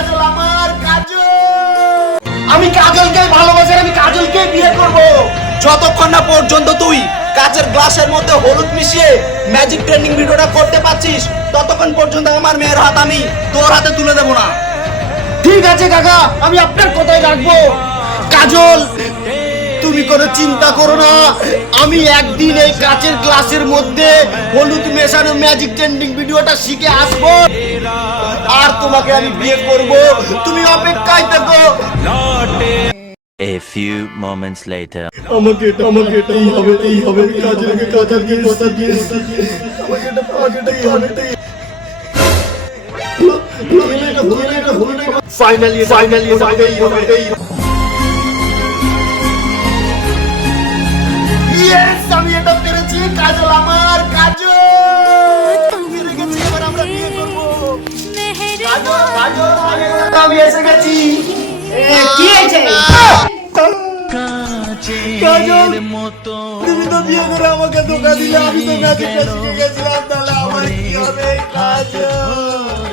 কাজল আমার কাজল। আমি কাজলকে ভালোবাসি, আমি কাজলকে বিয়ে করব। যতক্ষণ না পর্যন্ত তুই কাচের গ্লাসের মধ্যে হলুদ মিশিয়ে ম্যাজিক ট্রেন্ডিং ভিডিওটা করতে পারছিস, ততক্ষণ পর্যন্ত আমার মেয়ের হাত আমি তোর হাতে তুলে দেবো না। ঠিক আছে কাকা, আমি আপনার কথাই রাখবো। কাজল, তুমি কোনো চিন্তা করো না, আমি একদিন এই কাচের গ্লাসের মধ্যে হলুদ মেশানো ম্যাজিক ট্রেন্ডিং ভিডিওটা শিখে আসবো, আর তোমাকে আমি বিয়ে করব। তুমি অপেক্ষায় থাকো। A few moments later. আমাকে এটাই হবে কাজলকে কথা দিয়ে আমাকে এটাই হবে। ফাইনালি ইয়েস, আমি এটা পেরেছি। কাজল আমার কাজল, পেরে গেছি, এবার আমরা বিয়ে করব। কাজল আমি এসে গেছি। কি হয়েছে? কাজল, তুমি তো বিয়ে করে আমাকে ধোকা দিলে, আমি তো ম্যাজিকটা শিখে গেছিলাম, তাহলে আমার কি হবে? কাজল